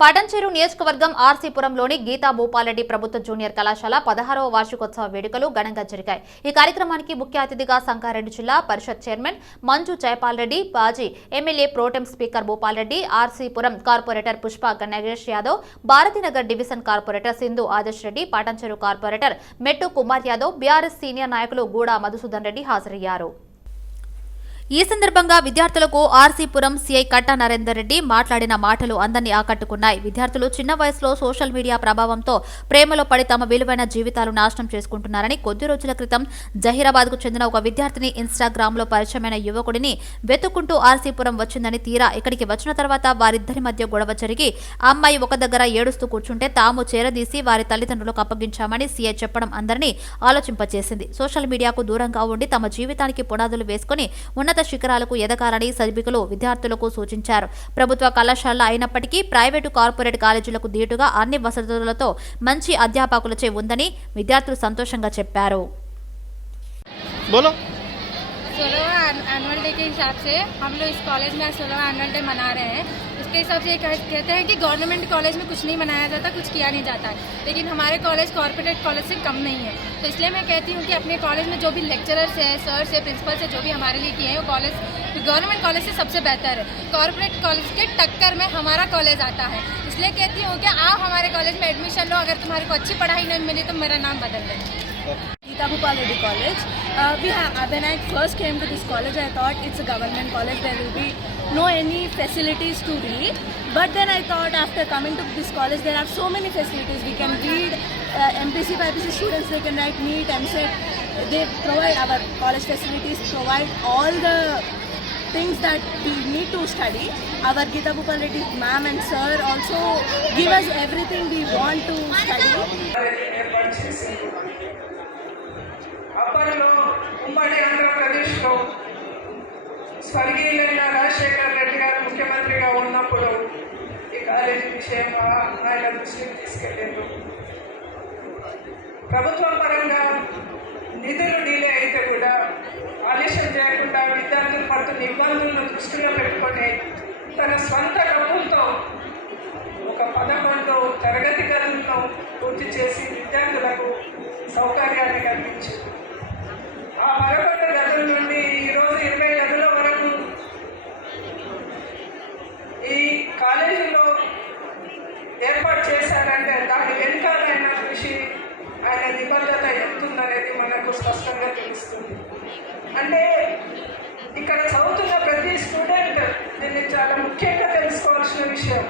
పటంచెరు నియోజకవర్గం ఆర్సీపురంలోని గీతా భూపాలరెడ్డి ప్రభుత్వ జూనియర్ కళాశాల పదహారవ వార్షికోత్సవ వేడుకలు ఘనంగా జరిగాయి. ఈ కార్యక్రమానికి ముఖ్య అతిథిగా సంగారెడ్డి జిల్లా Parishad chairman Manju Jayapal Reddy bhaji MLA protem speaker Bhupalreddy RCPuram corporator Pushpa Ganesh Yadav Bharathinagar division corporator Sindhu Adarsh Reddy Patancheru corporator Mettu Kumar Yadav BRS senior నాయకులు గూడా మధుసూదన్ రెడ్డి హాజరయ్యారు. ఈ సందర్భంగా విద్యార్థులకు ఆర్సీపురం సీఐ కట్టా నరేందర్ రెడ్డి మాట్లాడిన మాటలు అందరినీ ఆకట్టుకున్నాయి. విద్యార్థులు చిన్న వయసులో సోషల్ మీడియా ప్రభావంతో ప్రేమలో పడి తమ విలువైన జీవితాలు నాశనం చేసుకుంటున్నారని కొద్ది రోజుల క్రితం జహీరాబాద్కు చెందిన ఒక విద్యార్థిని ఇన్స్టాగ్రామ్లో పరిచయమైన యువకుడిని వెతుక్కుంటూ ఆర్సీపురం వచ్చిందని తీరా ఇక్కడికి వచ్చిన తర్వాత వారిద్దరి మధ్య గొడవ జరిగి అమ్మాయి ఒక దగ్గర ఏడుస్తూ కూర్చుంటే తాము చేరదీసి వారి తల్లిదండ్రులకు అప్పగించామని సీఐ చెప్పడం అందరినీ ఆలోచింపచేసింది. సోషల్ మీడియాకు దూరంగా ఉండి తమ జీవితానికి పునాదులు వేసుకుని ఉన్నత శిఖరాలకు ఎదగాలని సభికులు విద్యార్థులకు సూచించారు. ప్రభుత్వ కళాశాల అయినప్పటికీ ప్రైవేటు కార్పొరేట్ కాలేజీలకు దీటుగా అన్ని వసతులతో మంచి అధ్యాపకులచే ఉందని విద్యార్థులు సంతోషంగా చెప్పారు. सोलहवा एनुअल डे के हिसाब से हम लोग इस कॉलेज में सोलहवा एनुअल डे मना रहे हैं। इसके हिसाब से कहते हैं कि गवर्नमेंट कॉलेज में कुछ नहीं मनाया जाता, कुछ किया नहीं जाता है। लेकिन हमारे कॉलेज कॉर्पोरेट कॉलेज से कम नहीं है। तो इसलिए मैं कहती हूँ कि अपने कॉलेज में जो भी लेक्चरर्स हैं सर से प्रिंसिपल्स है, जो भी हमारे लिए किए हैं, वो कॉलेज गवर्नमेंट कॉलेज से सबसे बेहतर है। कॉर्पोरेट कॉलेज के टक्कर में हमारा कॉलेज आता है। इसलिए कहती हूँ कि आप हमारे कॉलेज में एडमिशन लो, अगर तुम्हारे को अच्छी पढ़ाई नहीं मिली तो मेरा नाम बदल देना Geeta Bhupal Reddy College. Uh, we have, uh, when I first came to this college, I thought it's a government college. There will be no any facilities to read. But then I thought after coming to this college, there are so many facilities. We can read. Uh, MPC, BPC students they can write NEET, MSET. They provide our college facilities. Provide all the things that we need to study. Our Geeta Bhupal Reddy ma'am and sir also give us everything we want to study. ఏర్పాటు ఉమ్మడి ఆంధ్రప్రదేశ్లో స్వర్గీయులైన రాజశేఖర్ రెడ్డి గారు ముఖ్యమంత్రిగా ఉన్నప్పుడు ఈ college విషయంగా ఆయన దృష్టికి తీసుకెళ్ళారు ప్రభుత్వం పరంగా నిధులు డిలే అయితే కూడా ఆలస్యం చేయకుండా విద్యార్థులు పడుతున్న ఇబ్బందులను దృష్టిలో పెట్టుకొని తన స్వంత డబ్బులతో ఒక పదకొండు తరగతి గదులను పూర్తి చేసి విద్యార్థులకు సౌకర్యాన్ని కల్పించింది. ఆ పదకొండు గదుల నుండి ఈరోజు ఇరవై గదుల వరకు ఈ కాలేజీలో ఏర్పాటు చేశారంటే దాని వెనుకాల ఆయన కృషి ఆయన నిబద్ధత ఎంతుందనేది మనకు స్పష్టంగా తెలుస్తుంది. అంటే ఇక్కడ చదువుతున్న ప్రతి స్టూడెంట్ దీన్ని చాలా ముఖ్యంగా తెలుసుకోవాల్సిన విషయం.